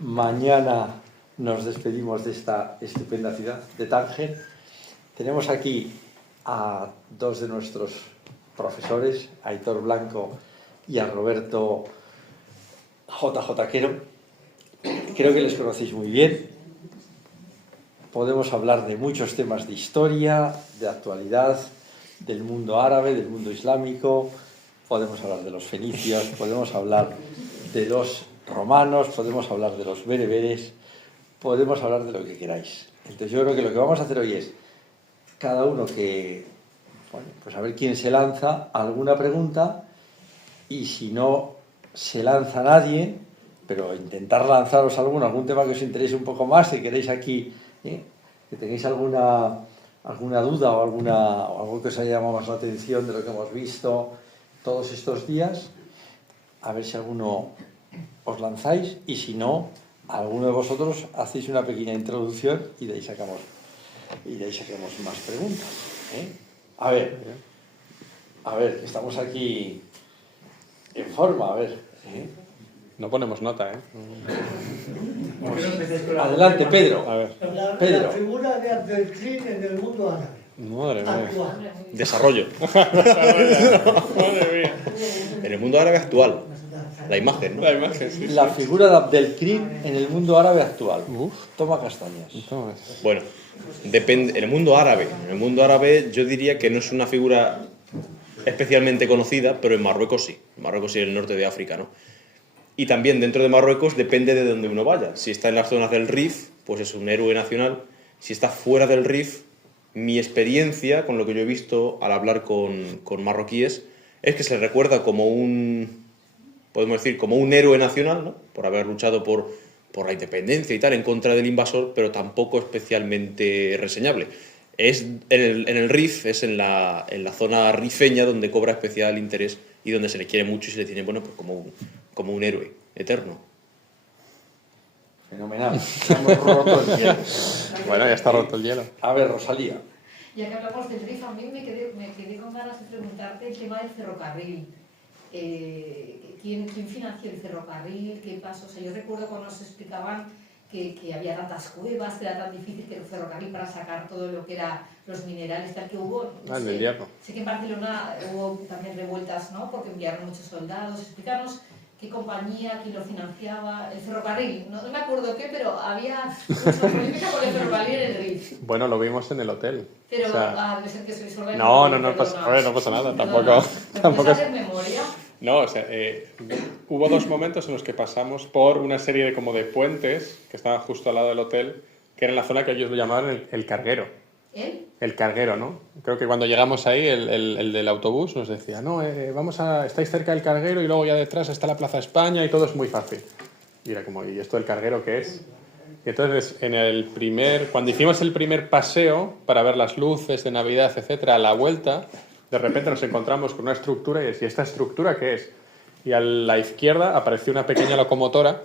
Mañana nos despedimos de esta estupenda ciudad de Tánger. Tenemos aquí a dos de nuestros profesores, a Aitor Blanco y a Roberto JJ Quero. Creo que les conocéis muy bien. Podemos hablar de muchos temas de historia, de actualidad, del mundo árabe, del mundo islámico. Podemos hablar de los fenicios, podemos hablar de los romanos, podemos hablar de los bereberes, podemos hablar de lo que queráis. Entonces yo creo que lo que vamos a hacer hoy es cada uno que, bueno, pues a ver quién se lanza alguna pregunta, y si no se lanza nadie, pero intentar lanzaros algún tema que os interese un poco más, si queréis aquí, que tenéis alguna duda o algo que os haya llamado más la atención de lo que hemos visto todos estos días, a ver si alguno os lanzáis, y si no, alguno de vosotros hacéis una pequeña introducción y de ahí sacamos más preguntas, ¿eh? A ver, estamos aquí en forma, a ver, ¿eh? No ponemos nota, ¿eh? Adelante, Pedro. A ver. Pedro. La figura de Abdelkrim en el mundo árabe. Madre mía. Actual. Desarrollo. Madre mía. En el mundo árabe actual. La imagen, ¿no? La imagen, sí. La figura de Abdelkrim en el mundo árabe actual. Uf. Toma castañas. Toma. Bueno, depende. En el mundo árabe yo diría que no es una figura especialmente conocida, pero en Marruecos sí. En Marruecos sí, en el norte de África, ¿no? Y también dentro de Marruecos depende de donde uno vaya. Si está en las zonas del Rif, pues es un héroe nacional. Si está fuera del Rif, mi experiencia, con lo que yo he visto al hablar con marroquíes, es que se le recuerda como podemos decir, como un héroe nacional, ¿no? Por haber luchado por la independencia y tal, en contra del invasor, pero tampoco especialmente reseñable. Es en el Rif, es en la zona rifeña donde cobra especial interés y donde se le quiere mucho y se le tiene, bueno, pues como un héroe eterno. Fenomenal. Hemos roto el hielo. Bueno, ya está roto el hielo. A ver, Rosalía. Ya que hablamos del RIF, a mí me quedé con ganas de preguntarte el tema del ferrocarril. ¿Quién financió el ferrocarril? ¿Qué pasó? O sea, yo recuerdo cuando nos explicaban que había tantas cuevas, que era tan difícil que el ferrocarril para sacar todo lo que era los minerales, tal que hubo. No el sé, hierro. sé que en Barcelona hubo también revueltas, ¿no? Porque enviaron muchos soldados. Explícanos qué compañía, quién lo financiaba, el ferrocarril. No me acuerdo qué, pero había mucha polémica con el ferrocarril en el RIF. Bueno, lo vimos en el hotel. Pero, O sea, debe ser que sois organizados. no pasa, a ver, no pasa nada, tampoco. ¿Puedes hacer memoria? No, o sea, hubo dos momentos en los que pasamos por una serie de puentes que estaban justo al lado del hotel, que era en la zona que ellos lo llamaban el carguero. ¿Él? El carguero, ¿no? Creo que cuando llegamos ahí, el del autobús nos decía, no, estáis cerca del carguero y luego ya detrás está la Plaza España y todo es muy fácil. Y era como, ¿y esto del carguero qué es? Y entonces, cuando hicimos el primer paseo para ver las luces de Navidad, etcétera, a la vuelta, de repente nos encontramos con una estructura y decía, ¿esta estructura qué es? Y a la izquierda apareció una pequeña locomotora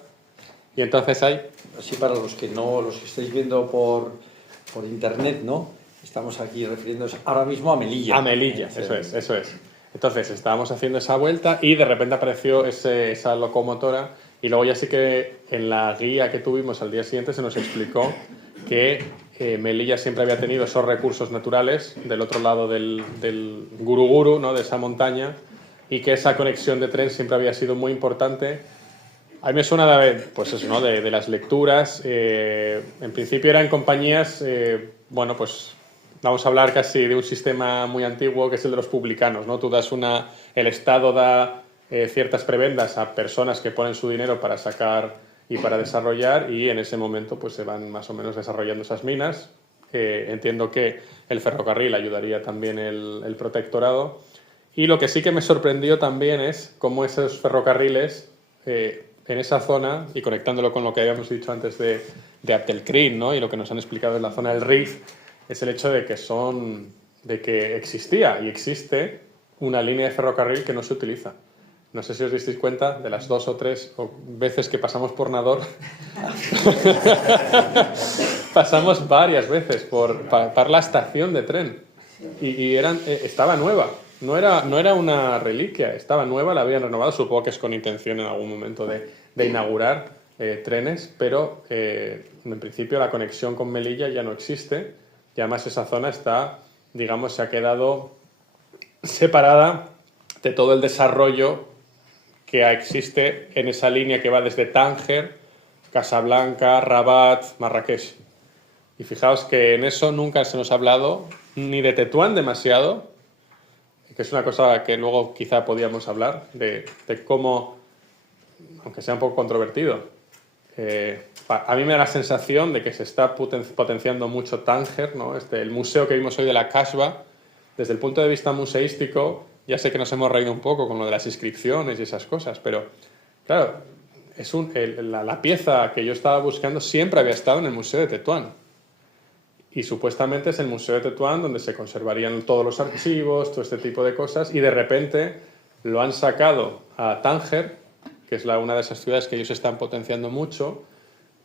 y entonces ahí... Así para los que estáis viendo por internet, ¿no? Estamos aquí refiriéndonos ahora mismo a Melilla. A Melilla, eso es. Entonces estábamos haciendo esa vuelta y de repente apareció esa locomotora y luego ya sí que en la guía que tuvimos al día siguiente se nos explicó que Melilla siempre había tenido esos recursos naturales del otro lado del Guruguru, ¿no? De esa montaña, y que esa conexión de tren siempre había sido muy importante. A mí me suena pues eso, ¿no? de las lecturas. En principio eran compañías, bueno, pues vamos a hablar casi de un sistema muy antiguo que es el de los publicanos, ¿no? El Estado da ciertas prebendas a personas que ponen su dinero para sacar y para desarrollar, y en ese momento pues se van más o menos desarrollando esas minas. Entiendo que el ferrocarril ayudaría también el protectorado, y lo que sí que me sorprendió también es cómo esos ferrocarriles en esa zona, y conectándolo con lo que habíamos dicho antes de Abdelkrim, ¿no? Y lo que nos han explicado en la zona del Rif, es el hecho de que existía y existe una línea de ferrocarril que no se utiliza. No sé si os disteis cuenta de las 2 o 3 veces que pasamos por Nador. Pasamos varias veces por la estación de tren. Y estaba nueva. No era una reliquia, estaba nueva, la habían renovado. Supongo que es con intención en algún momento de inaugurar. trenes, pero en principio la conexión con Melilla ya no existe y además esa zona está, digamos, se ha quedado separada de todo el desarrollo que existe en esa línea que va desde Tánger, Casablanca, Rabat, Marrakech. Y fijaos que en eso nunca se nos ha hablado ni de Tetuán demasiado, que es una cosa que luego quizá podíamos hablar, de cómo, aunque sea un poco controvertido, a mí me da la sensación de que se está potenciando mucho Tánger, ¿no? El museo que vimos hoy de la Kasbah, desde el punto de vista museístico, ya sé que nos hemos reído un poco con lo de las inscripciones y esas cosas, pero claro, la pieza que yo estaba buscando siempre había estado en el Museo de Tetuán. Y supuestamente es el Museo de Tetuán donde se conservarían todos los archivos, todo este tipo de cosas, y de repente lo han sacado a Tánger, que es una de esas ciudades que ellos están potenciando mucho,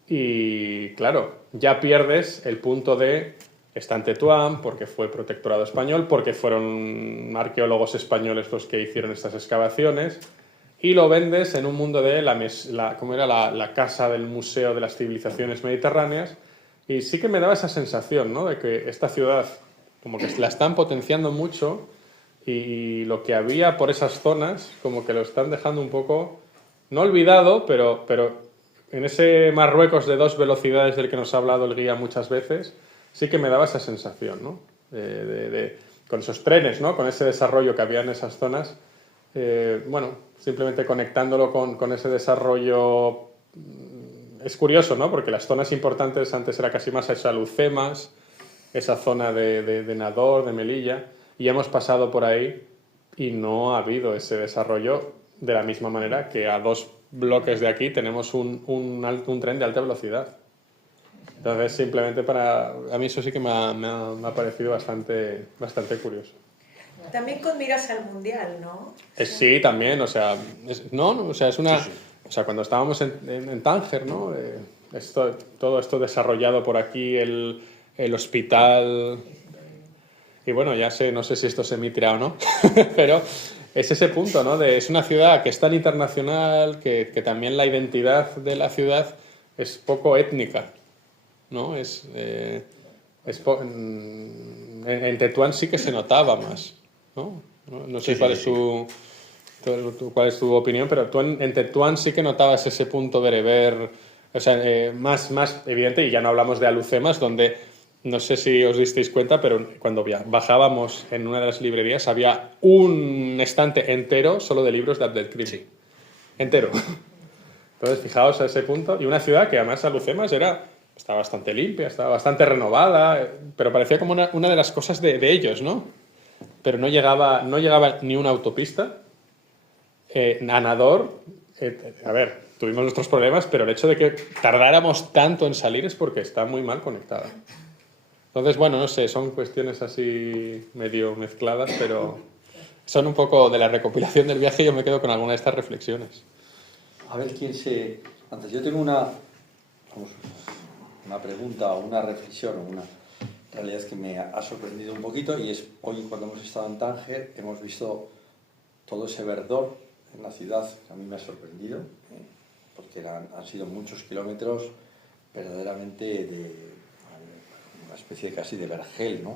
y claro, ya pierdes el punto de está en Tetuán porque fue protectorado español, porque fueron arqueólogos españoles los que hicieron estas excavaciones, y lo vendes en un mundo de ¿cómo era? La casa del Museo de las Civilizaciones Mediterráneas, y sí que me daba esa sensación, ¿no? De que esta ciudad como que la están potenciando mucho y lo que había por esas zonas como que lo están dejando un poco, no olvidado, pero en ese Marruecos de 2 velocidades del que nos ha hablado el guía muchas veces, sí que me daba esa sensación, ¿no? Con esos trenes, ¿no? Con ese desarrollo que había en esas zonas, bueno, simplemente conectándolo con ese desarrollo. Es curioso, ¿no? Porque las zonas importantes antes era casi más esa Lucemas, esa zona de Nador, de Melilla, y hemos pasado por ahí y no ha habido ese desarrollo de la misma manera que a 2 bloques de aquí tenemos un tren de alta velocidad. Entonces, simplemente a mí eso sí que me ha parecido bastante curioso. También con miras al Mundial, ¿no? Sí, también, o sea, es una... Sí. O sea, cuando estábamos en Tánger, ¿no? Todo esto desarrollado por aquí, el hospital... Y bueno, no sé si esto se emitirá o no, pero es ese punto, ¿no? Es una ciudad que es tan internacional, que también la identidad de la ciudad es poco étnica, ¿no? En Tetuán sí que se notaba más, ¿no? No sé cuál es tu opinión, pero tú en Tetuán sí que notabas ese punto bereber, o sea, más evidente, y ya no hablamos de Alucemas, donde no sé si os disteis cuenta, pero cuando bajábamos en una de las librerías había un estante entero solo de libros de Abdelkrim. Sí. Entero. Entonces, fijaos a ese punto. Y una ciudad que además Alucemas estaba bastante limpia, estaba bastante renovada, pero parecía como una de las cosas de ellos, ¿no? Pero no llegaba ni una autopista. A Nador, a ver, tuvimos nuestros problemas, pero el hecho de que tardáramos tanto en salir es porque está muy mal conectada. Entonces, bueno, no sé, son cuestiones así medio mezcladas, pero son un poco de la recopilación del viaje y yo me quedo con alguna de estas reflexiones. A ver Antes, yo tengo una pregunta o una reflexión o una realidad que me ha sorprendido un poquito, y es, hoy cuando hemos estado en Tánger hemos visto todo ese verdor en la ciudad que a mí me ha sorprendido, porque han sido muchos kilómetros verdaderamente de una especie casi de vergel, ¿no?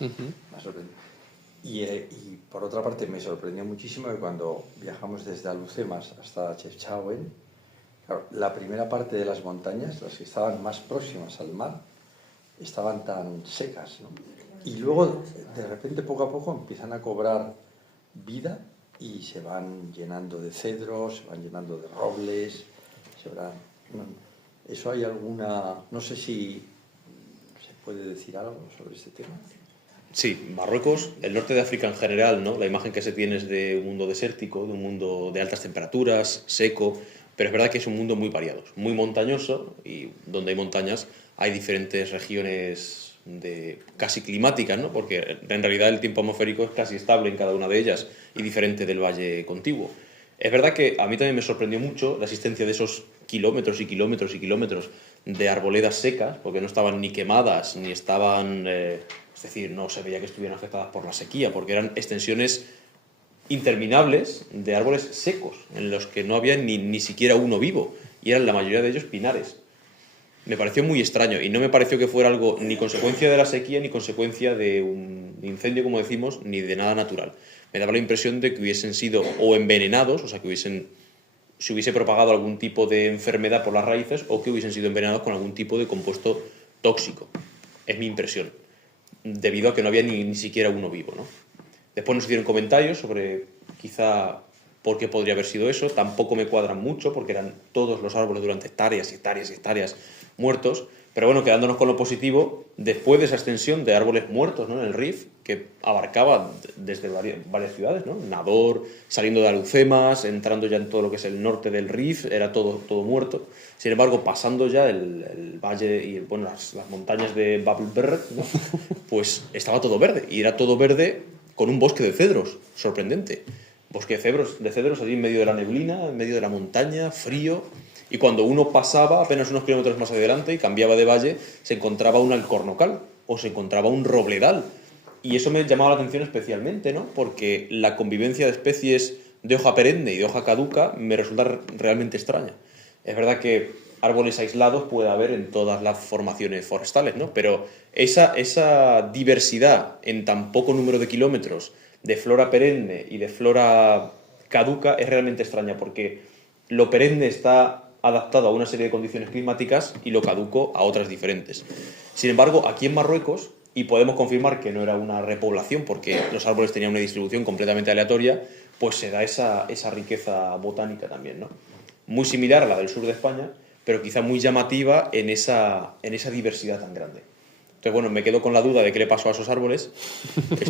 Uh-huh. Me ha sorprendido. Y por otra parte me sorprendió muchísimo que cuando viajamos desde Alucemas hasta Chefchaouen, claro, la primera parte de las montañas, las que estaban más próximas al mar, estaban tan secas, ¿no? Y luego, de repente, poco a poco, empiezan a cobrar vida y se van llenando de cedros, se van llenando de robles, ¿Eso hay alguna...? No sé si se puede decir algo sobre este tema. Sí, Marruecos, el norte de África en general, ¿no? La imagen que se tiene es de un mundo desértico, de un mundo de altas temperaturas, seco, pero es verdad que es un mundo muy variado, muy montañoso, y donde hay montañas hay diferentes regiones casi climáticas, ¿no? Porque en realidad el tiempo atmosférico es casi estable en cada una de ellas y diferente del valle contiguo. Es verdad que a mí también me sorprendió mucho la existencia de esos kilómetros y kilómetros y kilómetros de arboledas secas, porque no estaban ni quemadas, ni estaban... es decir, no se veía que estuvieran afectadas por la sequía, porque eran extensiones interminables de árboles secos, en los que no había ni siquiera uno vivo. y eran la mayoría de ellos pinares. Me pareció muy extraño y no me pareció que fuera algo ni consecuencia de la sequía ni consecuencia de un incendio, como decimos, ni de nada natural. Me daba la impresión de que hubiesen sido o envenenados, o sea, que se hubiese propagado algún tipo de enfermedad por las raíces o que hubiesen sido envenenados con algún tipo de compuesto tóxico. Es mi impresión, debido a que no había ni siquiera uno vivo, ¿no? Después nos hicieron comentarios sobre quizá por qué podría haber sido eso. Tampoco me cuadran mucho porque eran todos los árboles durante hectáreas y hectáreas y hectáreas muertos. Pero bueno, quedándonos con lo positivo, después de esa extensión de árboles muertos, ¿no?, en el Rif, que abarcaba desde varias ciudades, ¿no? Nador, saliendo de Alhucemas, entrando ya en todo lo que es el norte del Rif, era todo muerto. Sin embargo, pasando ya el valle y bueno, las montañas de Babelberg, ¿no?, pues estaba todo verde. Y era todo verde con un bosque de cedros, sorprendente. Bosque de cedros allí en medio de la neblina, en medio de la montaña, frío. Y cuando uno pasaba apenas unos kilómetros más adelante y cambiaba de valle, se encontraba un alcornocal o se encontraba un robledal. Y eso me llamaba la atención especialmente, ¿no?, porque la convivencia de especies de hoja perenne y de hoja caduca me resulta realmente extraña. Es verdad que árboles aislados puede haber en todas las formaciones forestales, ¿no?, pero esa diversidad en tan poco número de kilómetros de flora perenne y de flora caduca es realmente extraña, porque lo perenne está adaptado a una serie de condiciones climáticas y lo caduco a otras diferentes. Sin embargo, aquí en Marruecos, y podemos confirmar que no era una repoblación porque los árboles tenían una distribución completamente aleatoria, pues se da esa riqueza botánica también, ¿no? Muy similar a la del sur de España, pero quizá muy llamativa en esa diversidad tan grande. Entonces, bueno, me quedo con la duda de qué le pasó a esos árboles.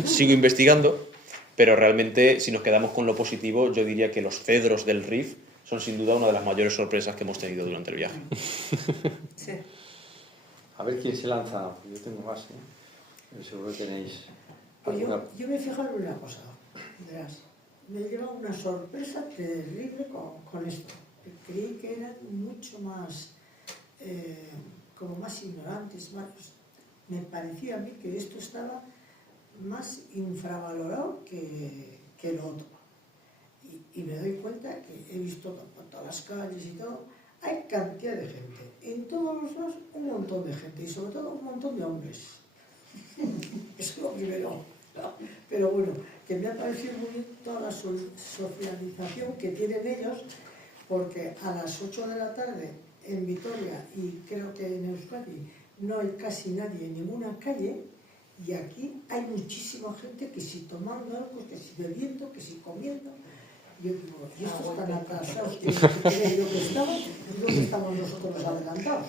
Sigo investigando, pero realmente, si nos quedamos con lo positivo, yo diría que los cedros del Rif son sin duda una de las mayores sorpresas que hemos tenido durante el viaje. Sí. A ver quién se lanza. Yo tengo más, ¿eh? Pero seguro que tenéis Pues alguna... yo me he fijado en una cosa, verás. Me lleva una sorpresa terrible con esto. Creí que eran mucho más, como más ignorantes, más... Me parecía a mí que esto estaba más infravalorado que lo otro. Y me doy cuenta que he visto por todas las calles y todo, hay cantidad de gente. En todos los lados un montón de gente y sobre todo un montón de hombres. Eso es lo primero. ¿No? Pero bueno, que me ha parecido muy bien toda la socialización que tienen ellos, porque a las 8 de la tarde en Vitoria y creo que en Euskadi no hay casi nadie en ninguna calle, y aquí hay muchísima gente que si tomando algo, que si bebiendo, que si comiendo. Yo digo, ¿y estos están atrasados? ¿Qué creía yo que estaban? ¿Y dónde estamos nosotros adelantados?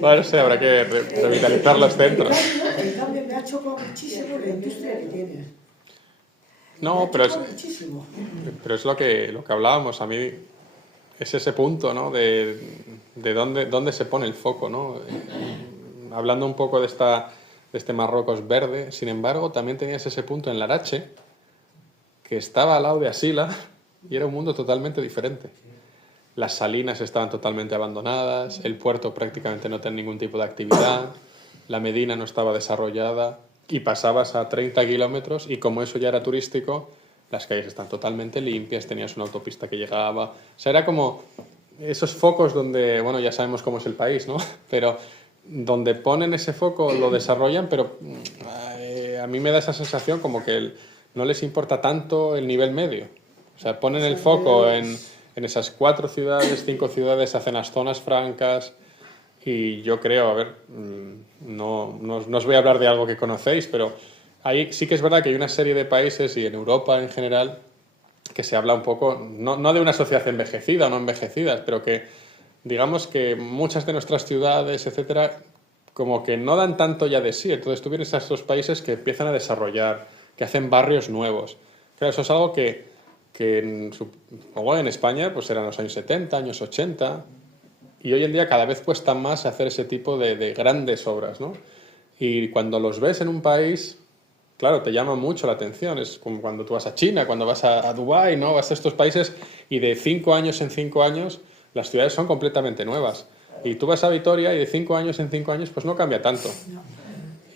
Bueno, sí, habrá que revitalizar los centros. En cambio, me ha chocado muchísimo la industria que tienes. No, pero es lo que hablábamos. A mí es ese punto, ¿no?, de dónde se pone el foco, ¿no? Hablando un poco de este Marruecos verde, sin embargo, también tenías ese punto en Larache, que estaba al lado de Asila, y era un mundo totalmente diferente. Las salinas estaban totalmente abandonadas, el puerto prácticamente no tenía ningún tipo de actividad, la Medina no estaba desarrollada, y pasabas a 30 kilómetros, y como eso ya era turístico, las calles están totalmente limpias, tenías una autopista que llegaba... O sea, era como esos focos donde, bueno, ya sabemos cómo es el país, ¿no? Pero donde ponen ese foco lo desarrollan, pero a mí me da esa sensación como que no les importa tanto el nivel medio. O sea, ponen el foco en esas 4 ciudades, 5 ciudades, hacen las zonas francas, y yo creo, a ver, no os voy a hablar de algo que conocéis, pero ahí sí que es verdad que hay una serie de países, y en Europa en general, que se habla un poco, no de una sociedad envejecida o no envejecidas, pero que digamos que muchas de nuestras ciudades, etcétera, como que no dan tanto ya de sí. Entonces tú vienes a estos países que empiezan a desarrollar, que hacen barrios nuevos. Claro, eso es algo que en España pues eran los años 70, años 80, y hoy en día cada vez cuesta más hacer ese tipo de grandes obras, ¿no? Y cuando los ves en un país, claro, te llama mucho la atención. Es como cuando tú vas a China, cuando vas a Dubái, ¿no? Vas a estos países y de 5 años en 5 años las ciudades son completamente nuevas. Y tú vas a Vitoria y de 5 años en 5 años pues no cambia tanto.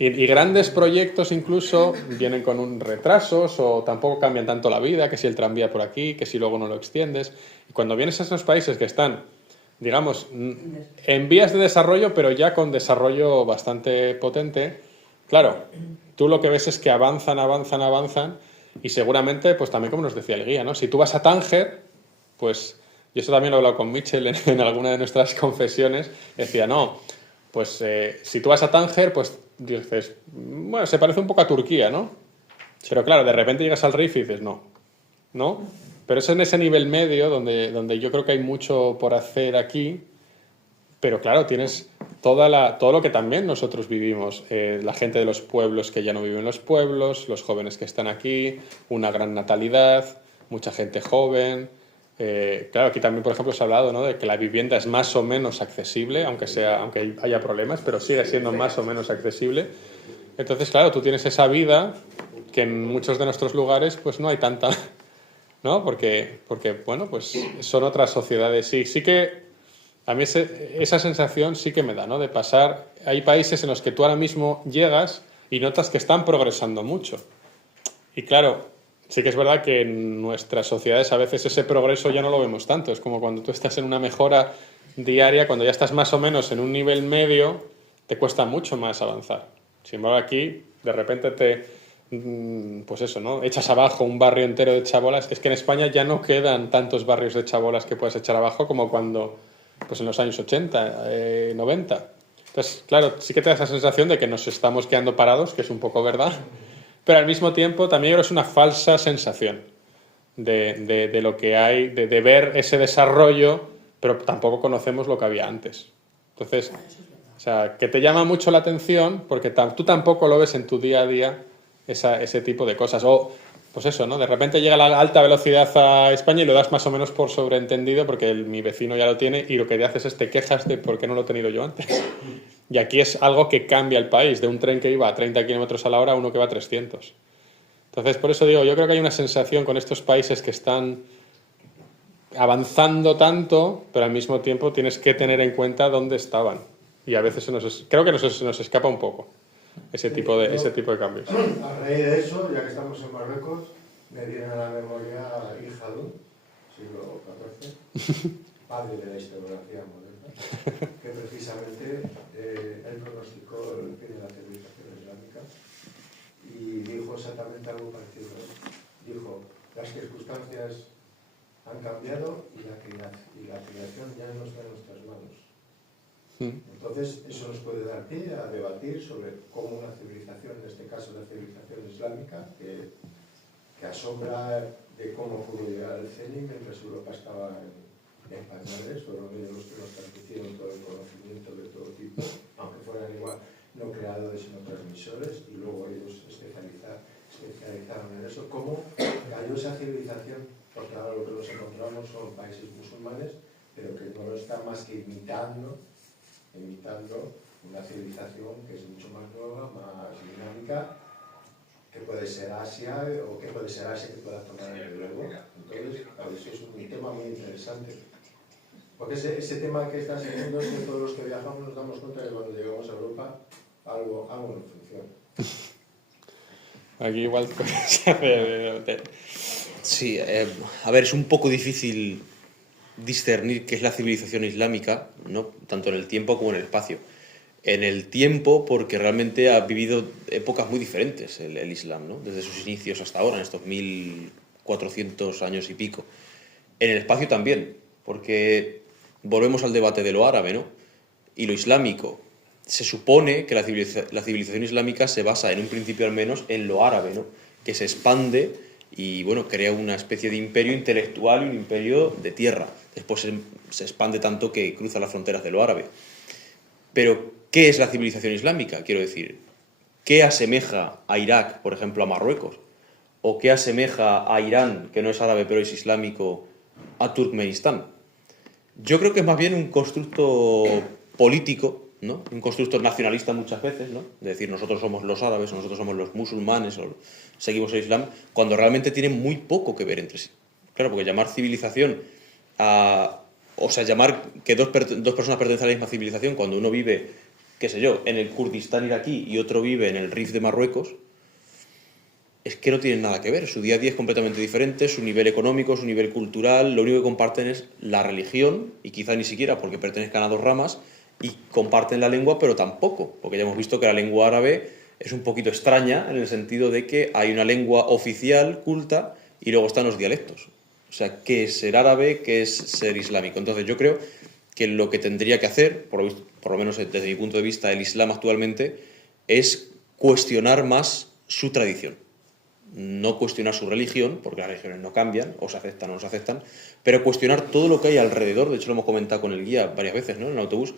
Y grandes proyectos incluso vienen con un retrasos o tampoco cambian tanto la vida, que si el tranvía por aquí, que si luego no lo extiendes. Y cuando vienes a esos países que están, digamos, en vías de desarrollo, pero ya con desarrollo bastante potente, claro, tú lo que ves es que avanzan y seguramente, pues también como nos decía el guía, ¿no? Si tú vas a Tánger, pues, y eso también lo he hablado con Mitchell en alguna de nuestras confesiones, decía, no, pues si tú vas a Tánger, pues dices, bueno, se parece un poco a Turquía, ¿no? Pero claro, de repente llegas al Rif y dices, no, ¿no? Pero es en ese nivel medio donde yo creo que hay mucho por hacer aquí, pero claro, tienes todo lo que también nosotros vivimos, la gente de los pueblos que ya no viven en los pueblos, los jóvenes que están aquí, una gran natalidad, mucha gente joven. Claro, aquí también, por ejemplo, se ha hablado, ¿no?, de que la vivienda es más o menos accesible, aunque haya problemas, pero sigue siendo más o menos accesible. Entonces, claro, tú tienes esa vida que en muchos de nuestros lugares pues no hay tanta, ¿no? Porque bueno, pues son otras sociedades. Sí que a mí esa sensación sí que me da, ¿no? De pasar, hay países en los que tú ahora mismo llegas y notas que están progresando mucho. Y claro, sí que es verdad que en nuestras sociedades a veces ese progreso ya no lo vemos tanto. Es como cuando tú estás en una mejora diaria, cuando ya estás más o menos en un nivel medio, te cuesta mucho más avanzar. Sin embargo, aquí de repente pues eso, ¿no? Echas abajo un barrio entero de chabolas. Es que en España ya no quedan tantos barrios de chabolas que puedes echar abajo como cuando, pues en los años 80, 90. Entonces, claro, sí que te da esa sensación de que nos estamos quedando parados, que es un poco verdad, pero al mismo tiempo también creo que es una falsa sensación de lo que hay, de ver ese desarrollo, pero tampoco conocemos lo que había antes. Entonces, o sea, que te llama mucho la atención porque tú tampoco lo ves en tu día a día ese tipo de cosas. O, pues eso, ¿no? De repente llega la alta velocidad a España y lo das más o menos por sobreentendido porque mi vecino ya lo tiene y lo que te haces es te quejas de por qué no lo he tenido yo antes. Y aquí es algo que cambia el país, de un tren que iba a 30 kilómetros a la hora a uno que va a 300. Entonces, por eso digo, yo creo que hay una sensación con estos países que están avanzando tanto, pero al mismo tiempo tienes que tener en cuenta dónde estaban. Y a veces creo que nos escapa un poco ese tipo de cambios. A raíz de eso, ya que estamos en Marruecos, me viene a la memoria Ibn Khaldun, siglo XIV, padre de la historiografía moderna, que precisamente él pronosticó el fin de la civilización islámica y dijo exactamente algo parecido. Dijo, las circunstancias han cambiado y la creación ya no está en nuestras manos. Entonces, eso nos puede dar pie a debatir sobre cómo una civilización, en este caso la civilización islámica, que asombra de cómo pudo llegar al cenit mientras Europa estaba en pañales, fueron ellos los que nos transmitieron todo el conocimiento de todo tipo, aunque fueran igual no creadores sino transmisores, y luego ellos especializaron en eso. ¿Cómo cayó esa civilización? Porque ahora lo que nos encontramos son países musulmanes, pero que no lo están más que imitando una civilización que es mucho más nueva, más dinámica, que puede ser Asia o que puede ser Asia que pueda tomar el relevo. Entonces, claro, eso es un tema muy interesante. Porque ese tema que está siguiendo es que todos los que viajamos nos damos cuenta que cuando llegamos a Europa algo no funciona. Aquí igual... Sí, a ver, es un poco difícil discernir qué es la civilización islámica, ¿no? Tanto en el tiempo como en el espacio. En el tiempo, porque realmente ha vivido épocas muy diferentes el Islam, ¿no? Desde sus inicios hasta ahora, en estos 1400 años y pico. En el espacio también, porque volvemos al debate de lo árabe, ¿no? Y lo islámico. Se supone que la civilización islámica se basa, en un principio al menos, en lo árabe, ¿no? Que se expande y, bueno, crea una especie de imperio intelectual y un imperio de tierra. Después se expande tanto que cruza las fronteras de lo árabe. Pero, ¿qué es la civilización islámica? Quiero decir, ¿qué asemeja a Irak, por ejemplo, a Marruecos? ¿O qué asemeja a Irán, que no es árabe pero es islámico, a Turkmenistán? Yo creo que es más bien un constructo político, ¿no? Un constructo nacionalista muchas veces, ¿no? De decir, nosotros somos los árabes, o nosotros somos los musulmanes, o seguimos el Islam, cuando realmente tienen muy poco que ver entre sí. Claro, porque llamar civilización o sea, llamar que dos personas pertenecen a la misma civilización cuando uno vive qué sé yo, en el Kurdistán iraquí y otro vive en el Rif de Marruecos, es que no tienen nada que ver. Su día a día es completamente diferente, su nivel económico, su nivel cultural, lo único que comparten es la religión, y quizá ni siquiera porque pertenezcan a dos ramas, y comparten la lengua, pero tampoco, porque ya hemos visto que la lengua árabe es un poquito extraña en el sentido de que hay una lengua oficial, culta, y luego están los dialectos. O sea, ¿qué es ser árabe? ¿Qué es ser islámico? Entonces yo creo que lo que tendría que hacer, por lo menos desde mi punto de vista, el Islam actualmente, es cuestionar más su tradición. No cuestionar su religión, porque las religiones no cambian, o se aceptan o no se aceptan, pero cuestionar todo lo que hay alrededor. De hecho lo hemos comentado con el guía varias veces, ¿no?, en el autobús.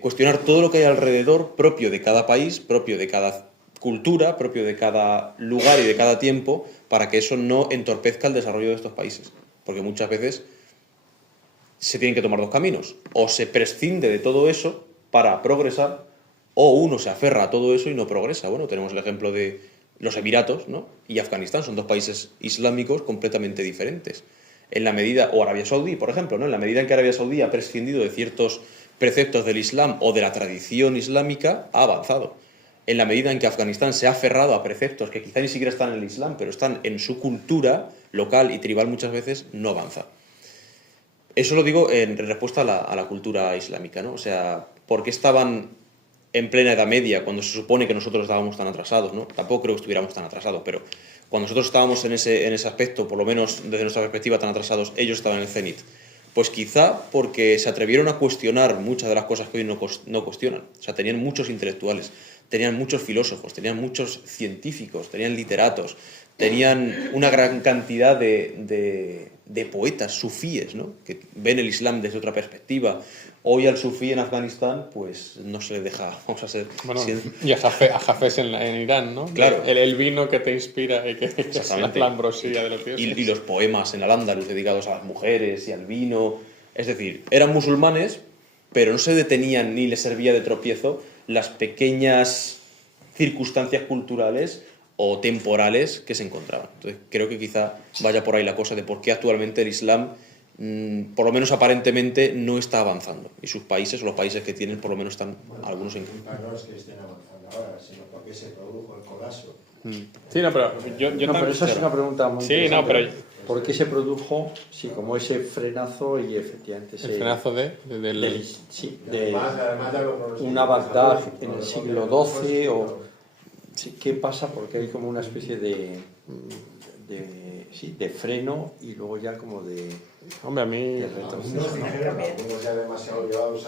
Cuestionar todo lo que hay alrededor, propio de cada país, propio de cada cultura, propio de cada lugar y de cada tiempo, para que eso no entorpezca el desarrollo de estos países. Porque muchas veces se tienen que tomar dos caminos: o se prescinde de todo eso para progresar, o uno se aferra a todo eso y no progresa. Bueno, tenemos el ejemplo de los Emiratos, ¿no?, y Afganistán. Son dos países islámicos completamente diferentes. En la medida, o Arabia Saudí, por ejemplo, ¿no?, en la medida en que Arabia Saudí ha prescindido de ciertos preceptos del Islam o de la tradición islámica, ha avanzado. En la medida en que Afganistán se ha aferrado a preceptos que quizá ni siquiera están en el Islam, pero están en su cultura local y tribal, muchas veces no avanza. Eso lo digo en respuesta a la cultura islámica, ¿no? O sea, ¿por qué estaban en plena Edad Media, cuando se supone que nosotros estábamos tan atrasados, ¿no? Tampoco creo que estuviéramos tan atrasados, pero cuando nosotros estábamos en ese aspecto, por lo menos desde nuestra perspectiva, tan atrasados, ellos estaban en el cenit? Pues quizá porque se atrevieron a cuestionar muchas de las cosas que hoy no cuestionan. O sea, tenían muchos intelectuales, tenían muchos filósofos, tenían muchos científicos, tenían literatos, tenían una gran cantidad de poetas sufíes, ¿no?, que ven el Islam desde otra perspectiva. Hoy al sufí en Afganistán, pues no se le deja, vamos a ser... Bueno, y a Hafez en Irán, ¿no? Claro. El vino que te inspira y que es la ambrosía de los dioses. Y los poemas en Al-Ándalus dedicados a las mujeres y al vino. Es decir, eran musulmanes, pero no se detenían ni les servía de tropiezo las pequeñas circunstancias culturales o temporales que se encontraban. Entonces, creo que quizá vaya por ahí la cosa de por qué actualmente el Islam, por lo menos aparentemente, no está avanzando. Y sus países, o los países que tienen, por lo menos están algunos en... No es que estén avanzando ahora, sino porque se produjo el colapso. Sí, no, pero yo No, pero esa es una pregunta muy Sí, interesante. no, pero... ¿Por qué se produjo, sí, como ese frenazo y efectivamente ese... El frenazo sí, Además de lo una Bagdad en el siglo XII o... Sí, ¿qué pasa? Porque hay como una especie de freno y luego ya como de... Hombre, a mí... de retroceso, Algunos ¿no? dijeron, algunos ya demasiado llevados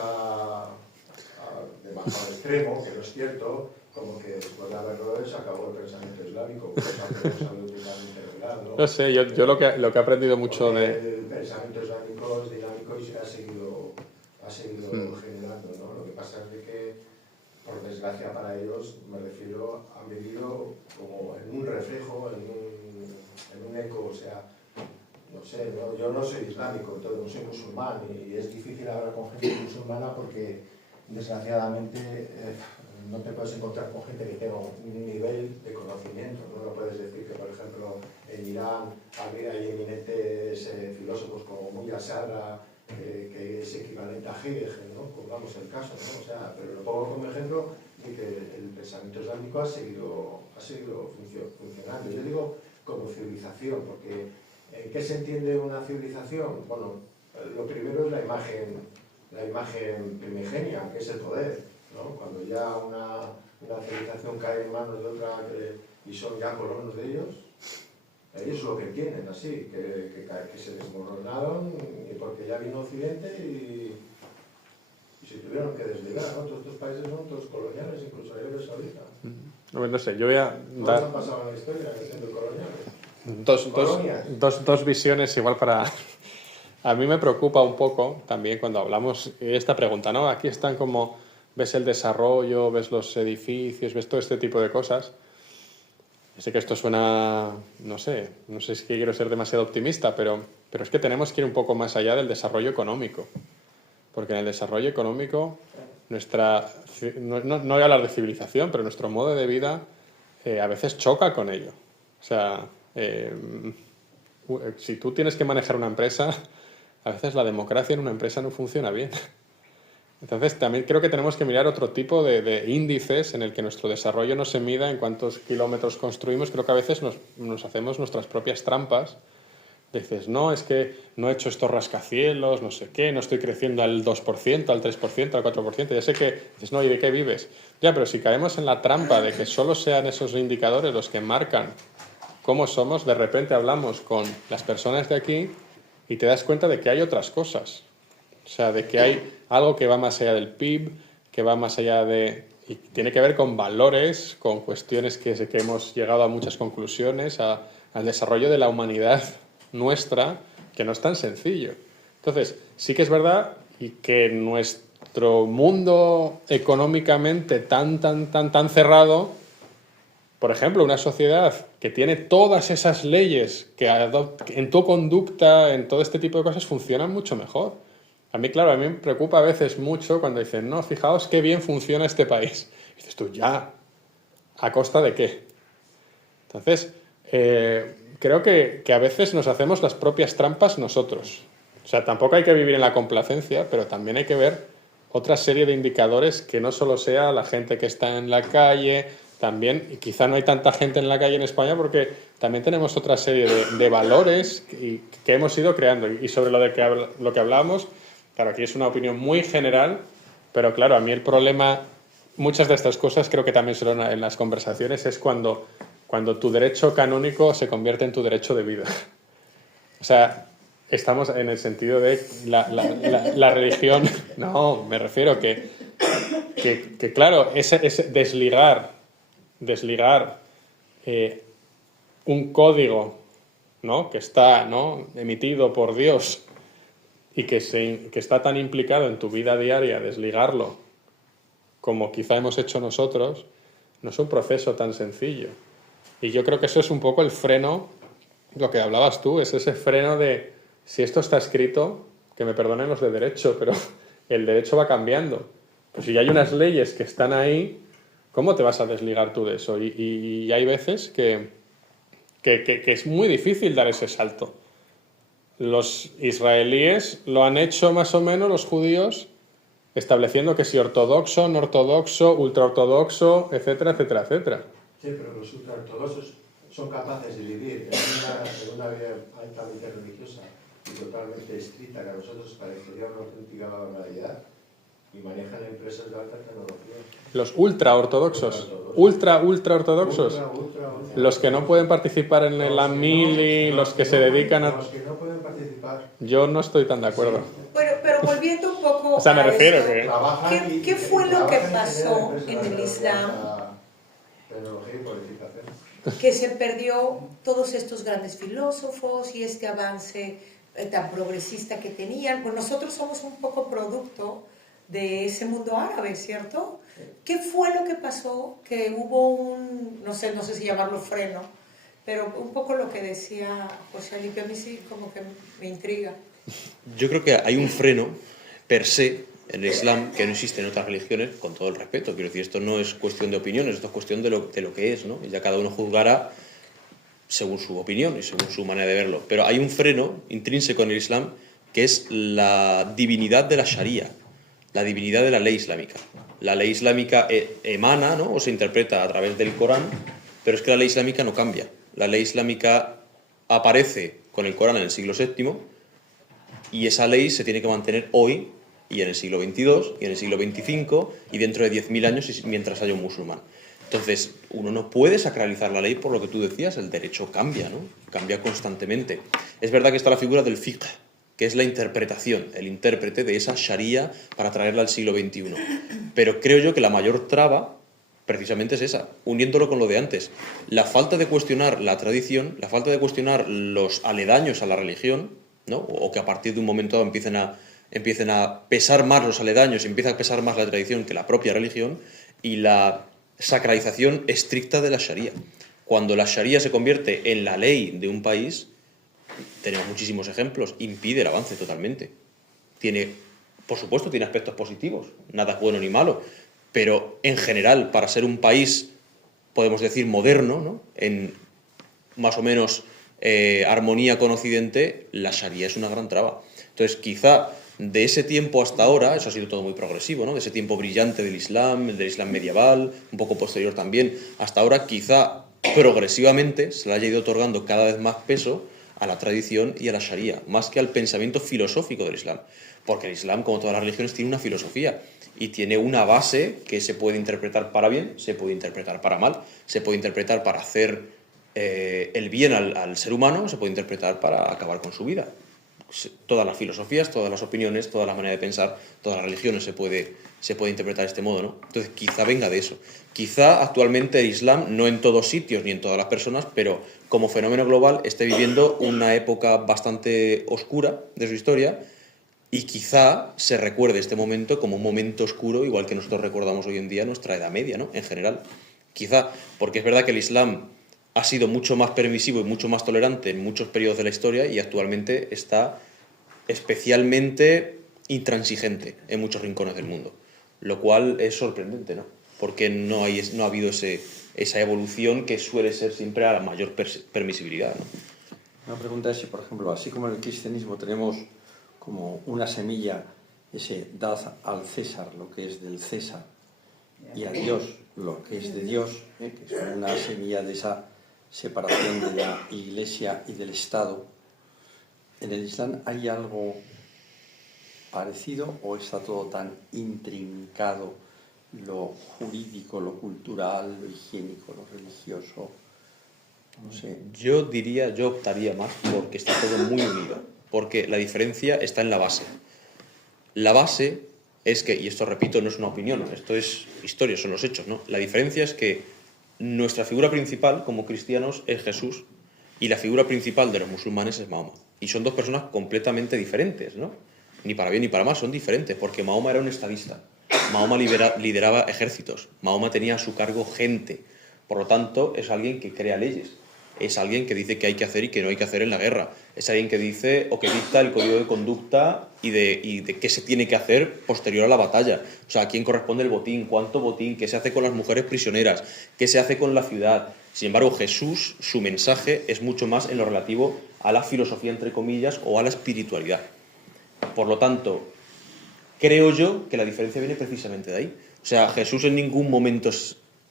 demasiado extremo, que no es cierto, como que después de haberlo se acabó el pensamiento islámico, cosa que no sabe totalmente revelar, ¿no? No sé, yo lo que he aprendido mucho Porque de... el pensamiento islámico es dinámico y se ha seguido generando, ¿no? Lo que pasa es de que, por desgracia para ellos, me refiero, han vivido como en un reflejo, en un eco, o sea, no sé, ¿no? Yo no soy islámico, entonces no soy musulmán y es difícil hablar con gente musulmana porque desgraciadamente no te puedes encontrar con gente que tenga un nivel de conocimiento, no lo puedes decir que, por ejemplo, en Irán hay eminentes filósofos como Mullah Sadra, que es equivalente a Hegel, ¿no? Pongamos el caso, ¿no? O sea, pero lo pongo como ejemplo de que el pensamiento islámico ha seguido funcionando. Yo digo como civilización, porque ¿en qué se entiende una civilización? Bueno, lo primero es la imagen primigenia, que es el poder, ¿no? Cuando ya una civilización cae en manos de otra y son ya colonos de ellos es lo que entienden, así, que se desmoronaron y porque ya vino Occidente y se tuvieron que desligar, ¿no? Todos estos países son todos coloniales, incluso Arabia Saudita. No sé, yo voy a ¿Cómo dar han pasado en la historia siendo coloniales? dos visiones igual para... A mí me preocupa un poco también cuando hablamos esta pregunta, ¿no? Aquí están como, ves el desarrollo, ves los edificios, ves todo este tipo de cosas. Sé que esto suena, no sé si es que quiero ser demasiado optimista, pero es que tenemos que ir un poco más allá del desarrollo económico. Porque en el desarrollo económico, no voy a hablar de civilización, pero nuestro modo de vida a veces choca con ello. O sea, si tú tienes que manejar una empresa, a veces la democracia en una empresa no funciona bien. Entonces, también creo que tenemos que mirar otro tipo de índices en el que nuestro desarrollo no se mida en cuántos kilómetros construimos. Creo que a veces nos hacemos nuestras propias trampas. Dices, no, es que no he hecho estos rascacielos, no sé qué, no estoy creciendo al 2%, al 3%, al 4%. Ya sé que dices, no, ¿y de qué vives? Ya, pero si caemos en la trampa de que solo sean esos indicadores los que marcan cómo somos, de repente hablamos con las personas de aquí y te das cuenta de que hay otras cosas. O sea, de que hay algo que va más allá del PIB, que va más allá de... Y tiene que ver con valores, con cuestiones que hemos llegado a muchas conclusiones, al desarrollo de la humanidad nuestra, que no es tan sencillo. Entonces, sí que es verdad y que nuestro mundo económicamente tan cerrado, por ejemplo, una sociedad que tiene todas esas leyes que en tu conducta, en todo este tipo de cosas, funcionan mucho mejor. A mí, claro, a mí me preocupa a veces mucho cuando dicen, no, fijaos qué bien funciona este país. Y dices tú, ya, ¿a costa de qué? Entonces, creo que a veces nos hacemos las propias trampas nosotros. O sea, tampoco hay que vivir en la complacencia, pero también hay que ver otra serie de indicadores que no solo sea la gente que está en la calle, también, y quizá no hay tanta gente en la calle en España porque también tenemos otra serie de valores que hemos ido creando. Y sobre lo que hablábamos, claro, aquí es una opinión muy general, pero claro, a mí el problema, muchas de estas cosas creo que también son en las conversaciones, es cuando tu derecho canónico se convierte en tu derecho de vida. O sea, estamos en el sentido de la religión. No, me refiero que claro, ese desligar un código, ¿no?, que está, ¿no?, emitido por Dios y que está tan implicado en tu vida diaria, desligarlo como quizá hemos hecho nosotros, no es un proceso tan sencillo. Y yo creo que eso es un poco el freno, lo que hablabas tú, es ese freno de, si esto está escrito, que me perdonen los de derecho, pero el derecho va cambiando. Pues si hay unas leyes que están ahí, ¿cómo te vas a desligar tú de eso? Y hay veces que es muy difícil dar ese salto. Los israelíes lo han hecho más o menos, los judíos, estableciendo que si ortodoxo, no ortodoxo, ultraortodoxo, etcétera, etcétera, etcétera. Sí, pero los ultraortodoxos son capaces de vivir en una vida altamente religiosa y totalmente estricta, que a nosotros parecería una auténtica barbaridad, y manejan empresas de alta tecnología. Los ultraortodoxos. Ultraortodoxos. Los que no pueden participar en la mili, los que se dedican a... Los que no pueden participar. Yo no estoy tan de acuerdo. Pero volviendo un poco O sea, me a refiero esto, que... ¿qué fue lo que pasó en el Islam Tecnología y politización. que se perdió todos estos grandes filósofos y este avance tan progresista que tenían? Pues nosotros somos un poco producto de ese mundo árabe, ¿cierto? ¿Qué fue lo que pasó? Que hubo un, no sé si llamarlo freno, pero un poco lo que decía José Felipe, a mí sí como que me intriga. Yo creo que hay un freno per se en el Islam que no existe en otras religiones, con todo el respeto. Quiero decir, esto no es cuestión de opiniones, esto es cuestión de lo que es, ¿no? Y ya cada uno juzgará según su opinión y según su manera de verlo. Pero hay un freno intrínseco en el Islam que es la divinidad de la Sharia, la divinidad de la ley islámica. La ley islámica emana, ¿no?, o se interpreta a través del Corán, pero es que la ley islámica no cambia. La ley islámica aparece con el Corán en el siglo VII y esa ley se tiene que mantener hoy y en el siglo XXII y en el siglo XXV y dentro de 10.000 años mientras haya un musulmán. Entonces, uno no puede sacralizar la ley por lo que tú decías, el derecho cambia, ¿no? Cambia constantemente. Es verdad que está la figura del fiqh, que es la interpretación, el intérprete de esa sharia para traerla al siglo XXI. Pero creo yo que la mayor traba precisamente es esa, uniéndolo con lo de antes. La falta de cuestionar la tradición, la falta de cuestionar los aledaños a la religión, ¿no?, o que a partir de un momento dado empiecen a pesar más los aledaños, empieza a pesar más la tradición que la propia religión, y la sacralización estricta de la sharia. Cuando la sharia se convierte en la ley de un país, tenemos muchísimos ejemplos, impide el avance totalmente. Por supuesto, tiene aspectos positivos, nada es bueno ni malo, pero en general, para ser un país, podemos decir, moderno, ¿no?, en más o menos armonía con Occidente, la sharia es una gran traba. Entonces, quizá de ese tiempo hasta ahora, eso ha sido todo muy progresivo, ¿no? De ese tiempo brillante del Islam medieval, un poco posterior también, hasta ahora quizá progresivamente se le haya ido otorgando cada vez más peso a la tradición y a la Sharia, más que al pensamiento filosófico del Islam. Porque el Islam, como todas las religiones, tiene una filosofía y tiene una base que se puede interpretar para bien, se puede interpretar para mal, se puede interpretar para hacer el bien al ser humano, se puede interpretar para acabar con su vida. Todas las filosofías, todas las opiniones, toda la manera de pensar, todas las religiones se puede interpretar de este modo, ¿no? Entonces quizá venga de eso. Quizá actualmente el Islam, no en todos sitios ni en todas las personas, pero como fenómeno global esté viviendo una época bastante oscura de su historia, y quizá se recuerde este momento como un momento oscuro, igual que nosotros recordamos hoy en día nuestra Edad Media, ¿no? En general. Quizá, porque es verdad que el Islam ha sido mucho más permisivo y mucho más tolerante en muchos periodos de la historia y actualmente está especialmente intransigente en muchos rincones del mundo. Lo cual es sorprendente, ¿no? Porque no ha habido esa evolución que suele ser siempre a la mayor permisibilidad, ¿no? Una pregunta es si, por ejemplo, así como en el cristianismo tenemos como una semilla, ese dad al César lo que es del César y a Dios lo que es de Dios, que es una semilla de esa separación de la Iglesia y del Estado. ¿En el Islam hay algo parecido o está todo tan intrincado, lo jurídico, lo cultural, lo higiénico, lo religioso? No sé. Yo optaría más porque está todo muy unido, porque la diferencia está en la base. La base es que, y esto repito, no es una opinión, esto es historia, son los hechos, ¿no? La diferencia es que nuestra figura principal como cristianos es Jesús y la figura principal de los musulmanes es Mahoma. Y son dos personas completamente diferentes, ¿no? Ni para bien ni para mal, son diferentes, porque Mahoma era un estadista. Mahoma lideraba ejércitos. Mahoma tenía a su cargo gente. Por lo tanto, es alguien que crea leyes. Es alguien que dice qué hay que hacer y qué no hay que hacer en la guerra. Es alguien que dice o que dicta el código de conducta y de qué se tiene que hacer posterior a la batalla. O sea, a quién corresponde el botín, cuánto botín, qué se hace con las mujeres prisioneras, qué se hace con la ciudad. Sin embargo, Jesús, su mensaje es mucho más en lo relativo a la filosofía, entre comillas, o a la espiritualidad. Por lo tanto, creo yo que la diferencia viene precisamente de ahí. O sea, Jesús en ningún momento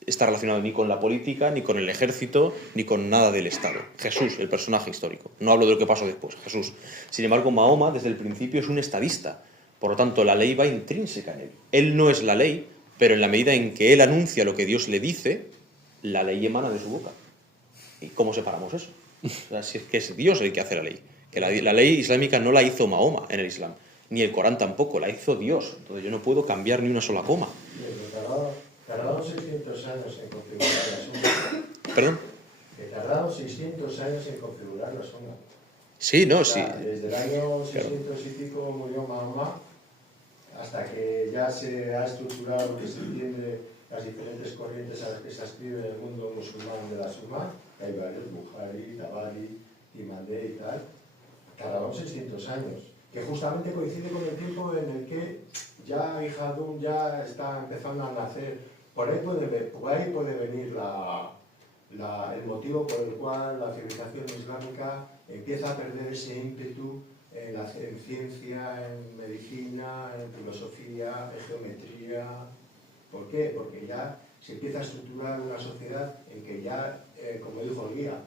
está relacionado ni con la política, ni con el ejército, ni con nada del Estado. Jesús, el personaje histórico. No hablo de lo que pasó después, Jesús. Sin embargo, Mahoma, desde el principio, es un estadista. Por lo tanto, la ley va intrínseca en él. Él no es la ley, pero en la medida en que él anuncia lo que Dios le dice, la ley emana de su boca. ¿Y cómo separamos eso? O sea, si es que es Dios el que hace la ley. Que la ley islámica no la hizo Mahoma en el Islam, ni el Corán tampoco, la hizo Dios. Entonces yo no puedo cambiar ni una sola coma. Tardaron 600 años en configurar la Sunna. ¿Perdón? Que tardaron 600 años en configurar la Sunna. Sí, no, O sea, sí. desde el año 600 y pico murió Mahoma, hasta que ya se ha estructurado, que se entiende las diferentes corrientes a las que se escribe en el mundo musulmán de la Sunna. Hay varios, Bukhari, Tabari, Imandé y tal. Tardaron 600 años, que justamente coincide con el tiempo en el que ya Hijadun ya está empezando a nacer. Por ahí puede venir el motivo por el cual la civilización islámica empieza a perder ese ímpetu en ciencia, en medicina, en filosofía, en geometría. ¿Por qué? Porque ya se empieza a estructurar una sociedad en que ya, como dijo el guía,